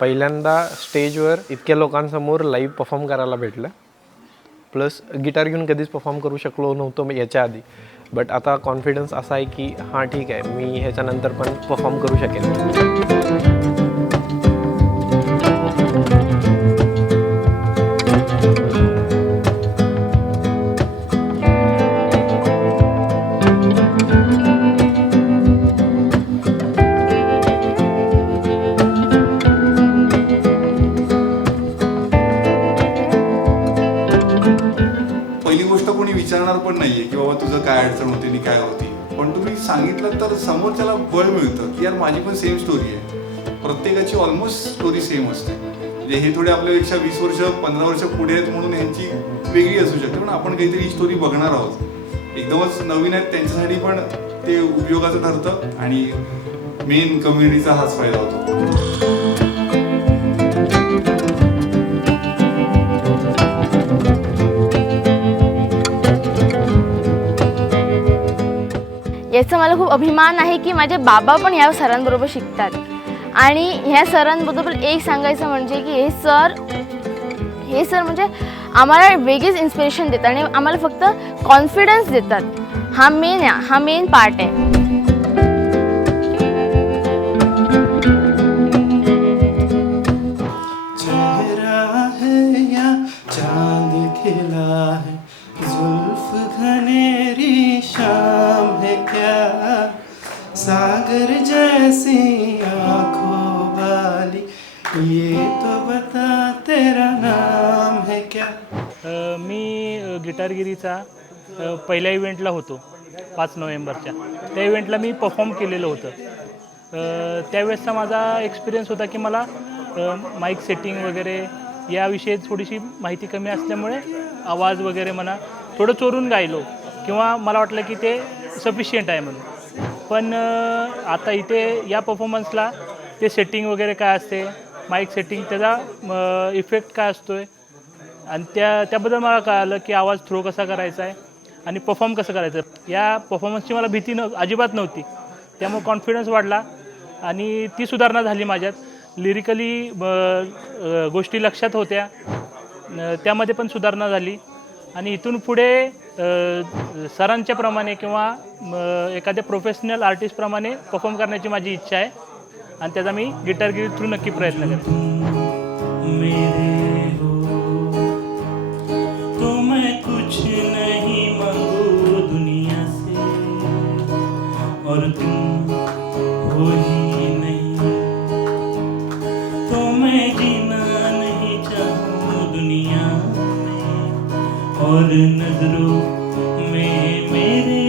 पहिल्यांदा स्टेजवर इतक्या लोकांसमोर लाईव्ह परफॉर्म करायला भेटलं. प्लस गिटार घेऊन कधीच परफॉर्म करू शकलो नव्हतो मी याच्या आधी. बट आता कॉन्फिडन्स असा आहे की हां ठीक आहे, मी ह्याच्यानंतर पण परफॉर्म करू शकेन. पहिली गोष्ट कोणी विचारणार पण नाहीये की बाबा तुझं काय अडचण होती आणि काय होती, पण तुम्ही सांगितलं तर समोरच्याला बळ मिळतं की यार माझी पण सेम स्टोरी आहे. प्रत्येकाची ऑलमोस्ट स्टोरी सेम असते. म्हणजे हे थोडे आपल्यापेक्षा 20 वर्ष 15 वर्ष पुढे आहेत म्हणून ह्यांची वेगळी असू शकते, पण आपण काहीतरी ही स्टोरी बघणार आहोत. एकदमच नवीन आहेत त्यांच्यासाठी पण ते उपयोगाचं ठरतं आणि मेन कम्युनिटीचा हाच फायदा होतो. याचा मला खूप अभिमान आहे की माझे बाबा पण ह्या सरांबरोबर शिकतात. आणि ह्या सरांबरोबर एक सांगायचं म्हणजे की हे सर म्हणजे आम्हाला वेगळीच इन्स्पिरेशन देतात आणि आम्हाला फक्त कॉन्फिडन्स देतात. हा मेन पार्ट आहे. सागर जैसी आँखों वाली ये तो बता तेरा नाम है क्या. मी गिटारगिरीचा पहिल्या इव्हेंटला होतो 5 नोव्हेंबरच्या. त्या इव्हेंटला मी परफॉर्म केलेलं होतं. त्यावेळेसचा माझा एक्सपिरियन्स होता की मला माईक सेटिंग वगैरे याविषयी थोडीशी माहिती कमी असल्यामुळे आवाज वगैरे म्हणा थोडं चोरून गायलो किंवा मला वाटलं की ते सफिशियंट आहे म्हणून. पण आता इथे या परफॉर्मन्सला ते सेटिंग वगैरे काय असते, माईक सेटिंग त्याचा इफेक्ट काय असतो आहे आणि त्याबद्दल मला कळालं की आवाज थ्रो कसा करायचा आहे आणि परफॉर्म कसं करायचं. या परफॉर्मन्सची मला भीती अजिबात नव्हती. त्यामुळे कॉन्फिडन्स वाढला आणि ती सुधारणा झाली माझ्यात. लिरिकली गोष्टी लक्षात होत्या, त्यामध्ये पण सुधारणा झाली. आणि इथून पुढे सरांच्या प्रमाणे किंवा एखाद्या प्रोफेशनल आर्टिस्टप्रमाणे परफॉर्म करण्याची माझी इच्छा आहे आणि त्याचा मी गिटारगिरी थ्रू नक्की प्रयत्न करतो. मेरे हो तो मैं कुछ नहीं मांगू दुनिया से और तुम हो ही नहीं, तो मैं जीना नहीं चाहूँ दुनिया में और नजरों में मेरे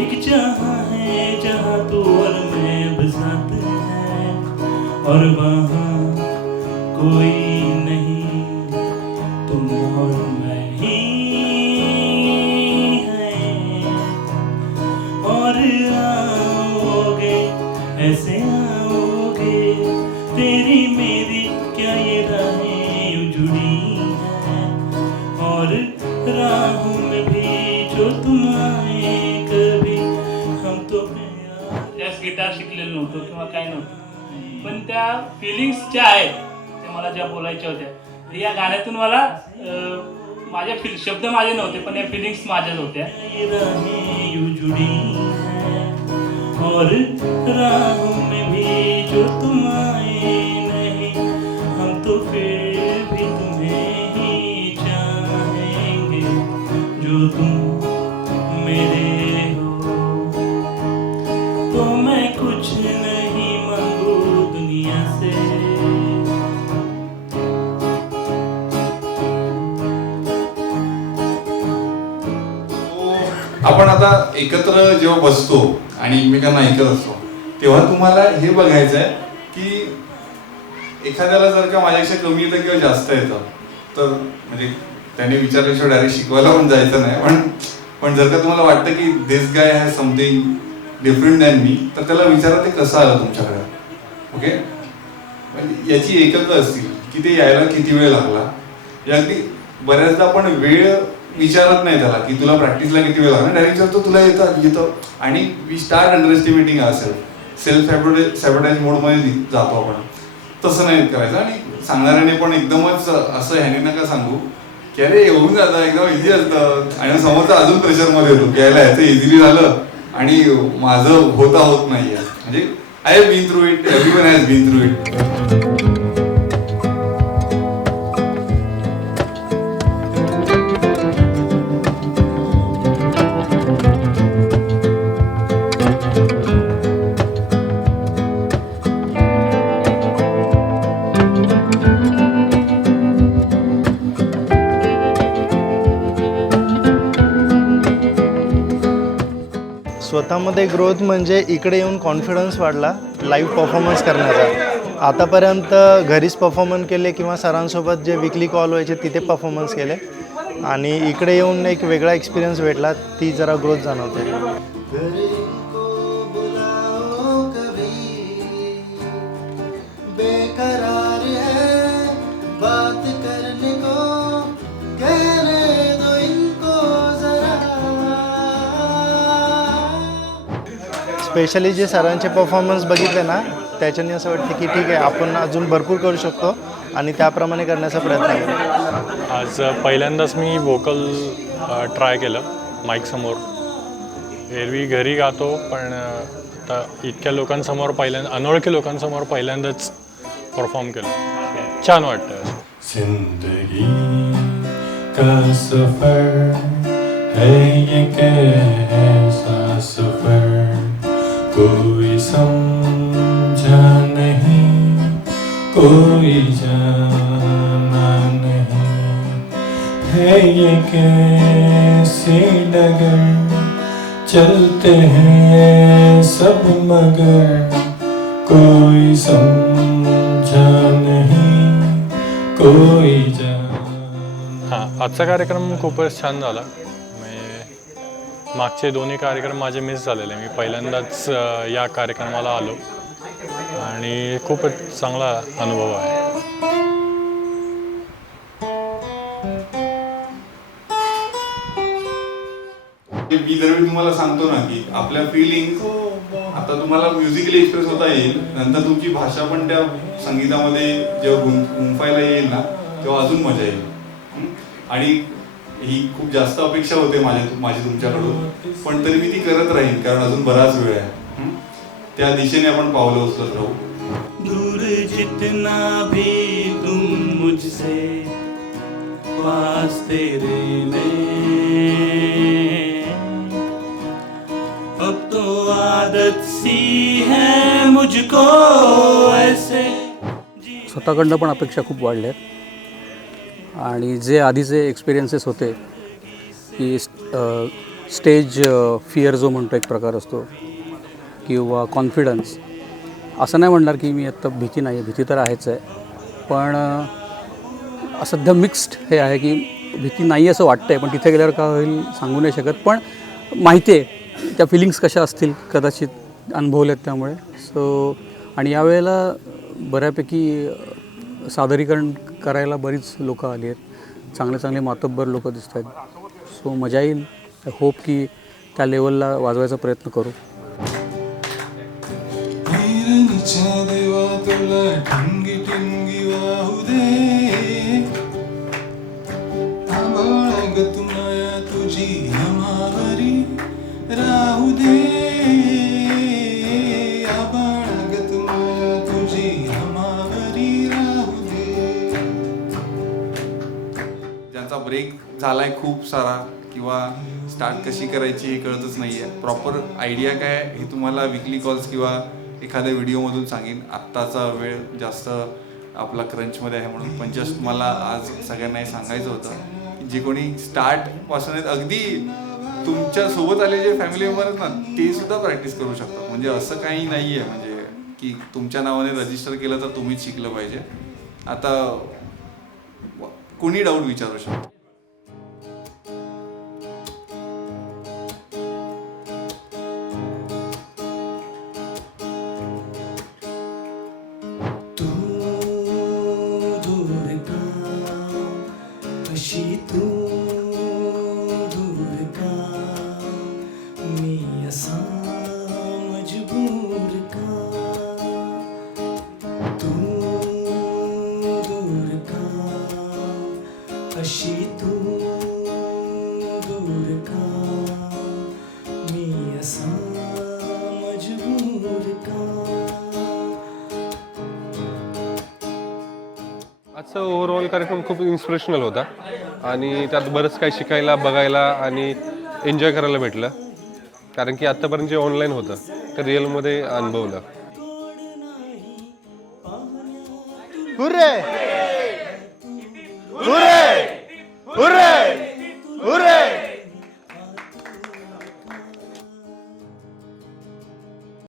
एक जहाँ है जहाँ तू और मैं बसात है और वहाँ कोई नहीं तुम और मैं ही हैं. और आओगे ऐसे आओगे तेरी मेरी क्या ये राहें यूं जुड़ी हैं और राहों में भी जो तुम आए कभी हम तो त्याच गिटार शिकलेलं नव्हतं किंवा काय नव्हतं, पण त्या फिलिंग्स ज्या आहेत त्या मला ज्या बोलायच्या होत्या तर या गाण्यातून मला माझ्या शब्द माझे नव्हते पण या फिलिंग्स माझ्याच होत्या. यूं जुड़ी हैं और राहों में भी जो तुम आए नहीं हम तो फिर भी तुम्हें ही चाहेंगे जो तुम मेरे हो. तो मैं कुछ नहीं मांगू दुनिया से. आपण आता एकत्र जेव्हा बसतो आणि एकमेकांना ऐकत असतो तेव्हा तुम्हाला हे बघायचं आहे की एखाद्याला जर का माझ्यापेक्षा कमी येतं किंवा जास्त येतं तर म्हणजे त्याने विचारल्याशिवाय डायरेक्ट शिकवायला पण जायचं नाही, पण जर का तुम्हाला वाटतं की this guy has something different than me तर त्याला विचारा ते कसं आलं तुमच्याकडे. ओके, म्हणजे याची एककं असतील की ते यायला किती वेळ लागला. अगदी बऱ्याचदा आपण वेळ विचारत नाही त्याला की तुला प्रॅक्टिसला किती वेळ लागणार, डायरेक्ट विचारतो तुला येतं आणि वी स्टार्ट अंडर एस्टिमेटिंग असेल सेल्फ सॅबोटाईज मोडमध्ये जातो आपण. तसं नाही करायचं. आणि सांगणाऱ्याने पण एकदमच असं ह्याने नका सांगू की अरे होऊन जातं एकदम इझी असतं, आणि समोरचा अजून प्रेशरमध्ये येतो की यायला ह्याचं इझिली झालं आणि माझं होत नाहीये. म्हणजे I have been through it, everyone has been through it. स्वतःमध्ये ग्रोथ म्हणजे इकडे येऊन कॉन्फिडन्स वाढला लाईव्ह परफॉर्मन्स करण्याचा. आतापर्यंत घरीच परफॉर्मन्स केले किंवा सरांसोबत जे विकली कॉल व्हायचे तिथे परफॉर्मन्स केले, आणि इकडे येऊन एक वेगळा एक्सपिरियन्स भेटला, ती जरा ग्रोथ जाणवते. स्पेशली जे सरांचे परफॉर्मन्स बघितले ना, त्याच्याने असं वाटतं की ठीक आहे, आपण अजून भरपूर करू शकतो आणि त्याप्रमाणे करण्याचा प्रयत्न केला. आज पहिल्यांदाच मी व्होकल ट्राय केलं माईकसमोर. एरवी घरी गातो, पण आता इतक्या लोकांसमोर अनोळखी लोकांसमोर पहिल्यांदाच परफॉर्म केलं. छान वाटतं. जिंदगी का सफर है ये कैसा सफर, कोई समझा नहीं, कोई जाना नहीं, है ये कैसी डगर, चलते हैं सब मगर, कोई समझा नहीं, कोई जाना. हां, आजचा कार्यक्रम खूपच छान झाला. मागचे दोन्ही कार्यक्रम माझे मिस झालेले. मी पहिल्यांदाच या कार्यक्रमाला आलो आणि खूपच चांगला अनुभव आहे. मी दरवेळी तुम्हाला सांगतो ना की आपल्या फिलिंग आता तुम्हाला म्युझिकली एक्सप्रेस होता येईल, नंतर तुमची भाषा पण त्या संगीतामध्ये जेव्हा गुंफायला येईल ना, तेव्हा अजून मजा येईल. आणि ही खूप जास्त अपेक्षा होते माझी तुमच्याकडून, पण तरी मी ती करत राहीन, कारण अजून बराच वेळ आहे. त्या दिशेने आपण पावलं उचलत राहू. दूर जितना भी तुम मुझसे, पास तेरे में, अब तो आदत सी है मुझको ऐसे. स्वतःकडनं पण अपेक्षा खूप वाढल्या आहेत, आणि जे आधीचे एक्सपिरियन्सेस होते की स्टेज फिअर जो म्हणतो एक प्रकार असतो, किंवा कॉन्फिडन्स, असं नाही म्हणणार की मी आत्ता भीती नाही आहे, भीती तर आहेच आहे, पण सध्या मिक्स्ड हे आहे की भीती नाही असं वाटतं आहे, पण तिथे गेल्यावर का होईल सांगू नाही शकत. पण माहिती आहे त्या फिलिंग्स कशा असतील, कदाचित अनुभवल्यात त्यामुळे. सो आणि यावेळेला बऱ्यापैकी सादरीकरण करायला बरीच लोकं आली आहेत, चांगले चांगले मातब्बर लोकं दिसत आहेत. सो मजा येईल. आय होप की त्या लेवलला वाजवायचा प्रयत्न करू. ज्यांचा ब्रेक झालाय खूप सारा, किंवा स्टार्ट कशी करायची हे कळतच नाहीये, प्रॉपर आयडिया काय हे तुम्हाला विकली कॉल्स किंवा एखाद्या व्हिडिओमधून सांगेन. आत्ताचा वेळ जास्त आपला क्रंचमध्ये आहे म्हणून, पण जस्ट मला आज सगळ्यांना हे सांगायचं होतं, जे कोणी स्टार्टपासून आहेत, अगदी तुमच्या सोबत आले जे फॅमिली मेंबर आहेत ना, ते सुद्धा प्रॅक्टिस करू शकतात. म्हणजे असं काही नाही आहे म्हणजे की तुमच्या नावाने रजिस्टर केलं तर तुम्हीच शिकलं पाहिजे. आता कोणी डाऊट विचारू शकतो. तू दूर का, कशी तू दूर का, मी असा मजबूर का. ऐसा मजबूर का. आजचा ओव्हरऑल कार्यक्रम खूप इन्स्पिरेशनल होता आणि त्यात बरंच काही शिकायला, बघायला आणि एन्जॉय करायला भेटलं. कारण की आत्तापर्यंत जे ऑनलाईन होतं ते रिअलमध्ये अनुभवलं. Hurray hurray hurray